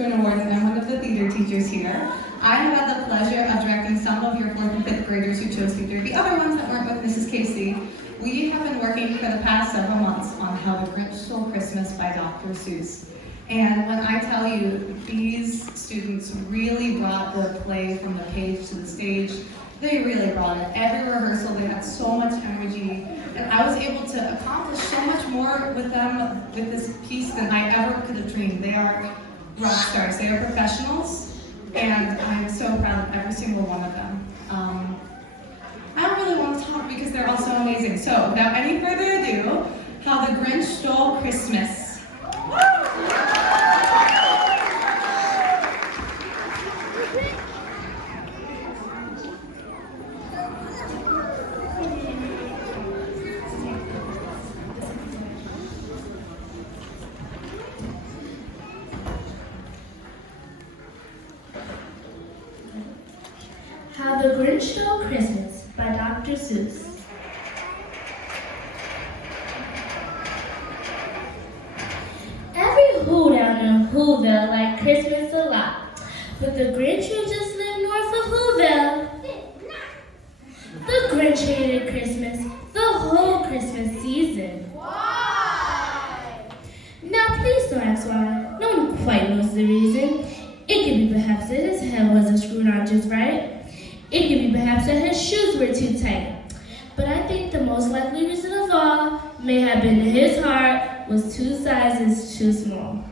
Goonewardene. I'm one of the theater teachers here. I have had the pleasure of directing some of your 4th and 5th graders who chose theater. The other ones that weren't with Mrs. Casey. We have been working for the past several months on How the Grinch Stole Christmas by Dr. Seuss. And when I tell you, these students really brought the play from the page to the stage. They really brought it. Every rehearsal, they had so much energy. And I was able to accomplish so much more with them, with this piece, than I ever could have dreamed. They are rock stars. They are professionals. And I'm so proud of every single one of them. I don't really want to talk because they're all so amazing. So, without any further ado, How the Grinch Stole Christmas. How the Grinch Stole Christmas by Dr. Seuss. Every who down in Whoville liked Christmas a lot, but the Grinch who just lived north of Whoville. The Grinch hated Christmas the whole Christmas season. Why? Now please don't ask why. No one quite knows the reason. It could be perhaps that his head wasn't screwed on just right. It could be perhaps that his shoes were too tight. But I think the most likely reason of all may have been that his heart was 2 sizes too small.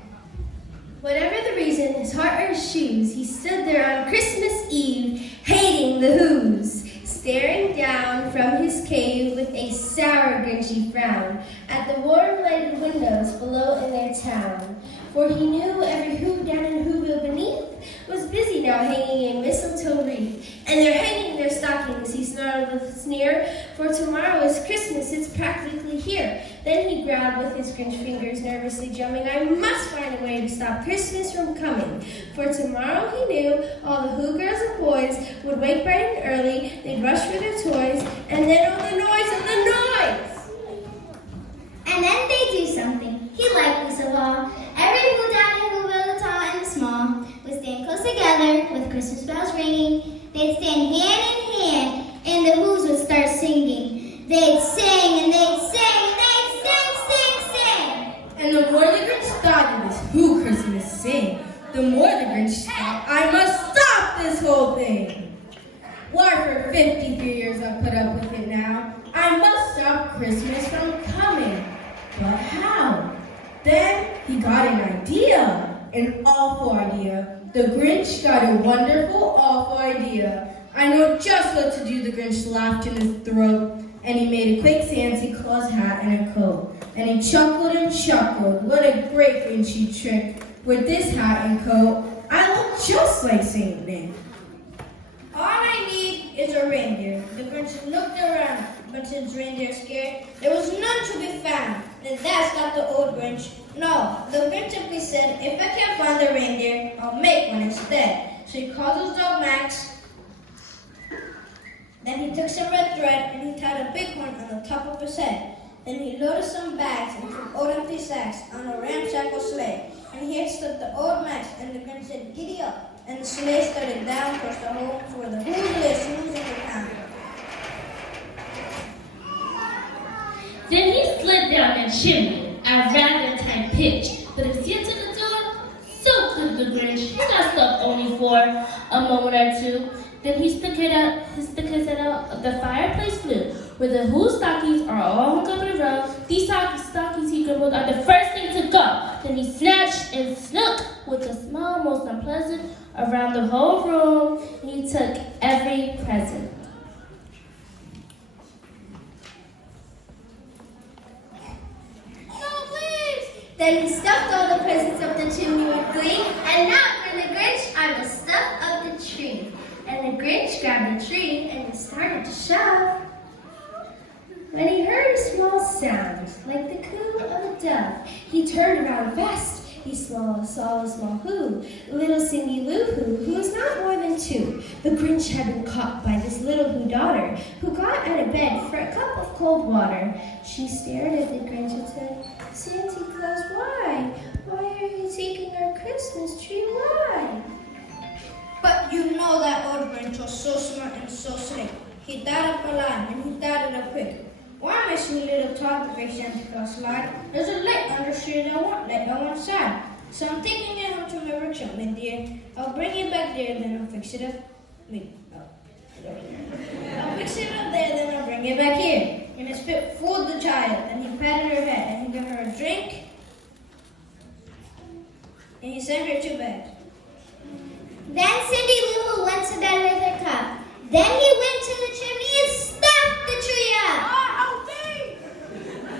Whatever the reason, his heart or his shoes, he stood there on Christmas Eve, hating the Who's, staring down from his cave with a sour, grinchy frown at the warm-lighted windows below in their town. For he knew every Who down in Whoville beneath was busy now hanging a mistletoe wreath. And they're hanging their stockings, he snarled with a sneer, for tomorrow is Christmas, it's practically here. Then he growled with his Grinch fingers nervously drumming, I must find a way to stop Christmas from coming. For tomorrow, he knew, all the Who girls and boys would wake bright and early, they'd rush for their toys, and then all the noise of the noise! And then they do something he liked least of all. Every Who down in Whoville, the tall and the small, would stand close together with Christmas bells ringing. They'd stand hand in hand, and the Who's would start singing. They'd sing and they'd sing and they'd sing. And the more the Grinch thought of this Who Christmas sing, the more the Grinch thought, I must stop this whole thing. Why, for 53 years I've put up with it now. I must stop Christmas from coming. But how? Then he got an idea, an awful idea. The Grinch got a wonderful, awful idea. I know just what to do, the Grinch laughed in his throat. And he made a quick Santa Claus hat and a coat. And he chuckled and chuckled. What a great Grinchy trick. With this hat and coat, I look just like Saint Nick. All I need is a reindeer. The Grinch looked around, but since reindeer scared, there was none to be found. And that's not the old Grinch. No, the Grinch simply said, if I can't find the reindeer, I'll make one instead. So he called his dog Max. Then he took some red thread and he tied a bighorn on the top of his head. Then he loaded some bags and some old empty sacks on a ramshackle sleigh. And he hitched up the old Max, and the Grinch said, giddy up. And the sleigh started down towards the home where the Who's lived in the town. Then he slid down the chimney at rather tight pitch, but as he entered the door, so could the Grinch. He got stuck only for a moment or two. Then he stuck his head out of the fireplace flue, where the Who stockings are all hung up in a row. These stockings, he grumbled, are the first thing to go. Then he snatched and snook with a smile most unpleasant around the whole room, and he took every present. Then he stuffed all the presents up the chimney with glee, and now for the Grinch, I will stuff up the tree. And the Grinch grabbed the tree and started to shove. When he heard a small sound, like the coo of a dove, he turned around fast. He saw a small Who, little Cindy Lou Who was not more than 2. The Grinch had been caught by this little Who daughter, who got out of bed for a cup of cold water. She stared at the Grinch and said, Santa Claus, why? Why are you taking our Christmas tree? Why? But you know that old Grinch was so smart and so slick. He thought up a line and he thought it up quick. Why, my sweet little tot, the great Santa Claus lied? There's a light under the tree that won't light on one side. So I'm taking it home to my workshop, my dear. I'll bring it back there, then I'll fix it up. I'll fix it up there, then I'll bring it back here. And his fit fooled the child, and he patted her head, and he gave her a drink, and he sent her to bed. Then Cindy Lou Who went to bed with her cup. Then he went to the chimney and stuffed the tree up.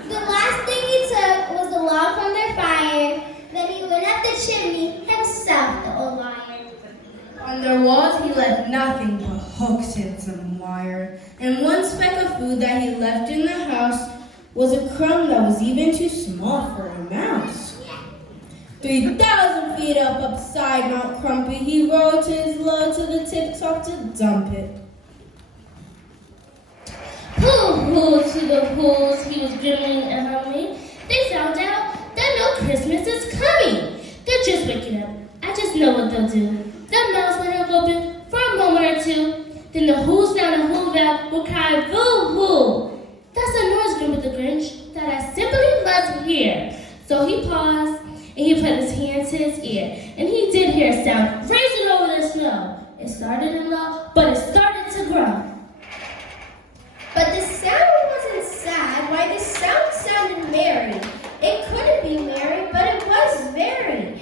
The last thing he took was the log from their fire. Then he went up the chimney himself, the old liar. On their walls he left nothing but hooks and some wire. And one speck of food that he left in the house was a crumb that was even too small for a mouse. 3,000 feet up upside Mount Crumpy, he rode his load to the tip top to dump it. Hoo-hoo to the pools, he was grimming and humming. They found out that no Christmas is coming. They're just waking up. I just know what they'll do. The mouths will hang open for a moment or two. Then the who's down the who valve will cry boo-hoo. That's a noise, grumbled the Grinch, that I simply must hear. So he paused and he put his hand to his ear. And he did hear a sound racing over the snow. It started in low, but it started to grow. But the sound wasn't sad. Why, the sound sounded merry. It couldn't be merry, but it was very.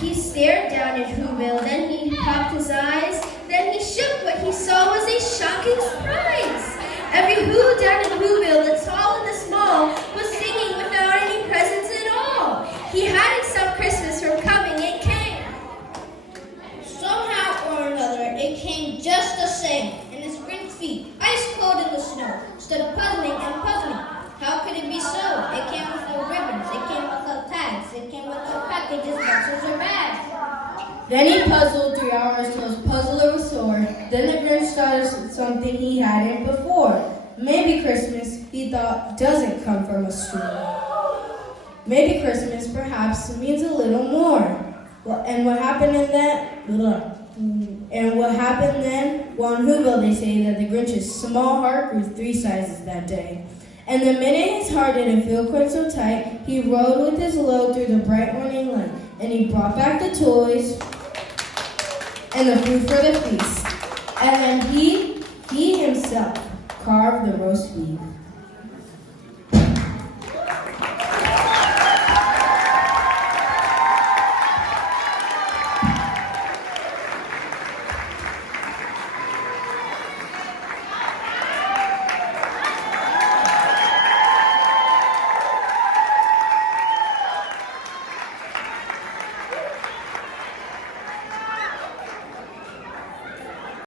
He stared down at Whoville, then he popped his eyes, then he shook. What he saw was a shocking surprise. Every Who down at Whoville, the tall and the small, was singing without any presents at all. He hadn't stopped Christmas from coming, it came. Somehow or another, it came just the same, and his green feet, ice cold in the snow, stood puzzling and puzzling. How could it be so? It came with no ribbons, it came with no tags, it came with no packages, boxes, or bags. Then he puzzled 3 hours till his puzzler was sore. Then the Grinch thought of something he hadn't before. Maybe Christmas, he thought, doesn't come from a store. Maybe Christmas, perhaps, means a little more. Well, and what happened in that? And what happened then? Well, in Whoville, they say that the Grinch's small heart grew 3 sizes that day. And the minute his heart didn't feel quite so tight, he rode with his load through the bright morning light. And he brought back the toys and the food for the feast. And then he himself carved the roast beef.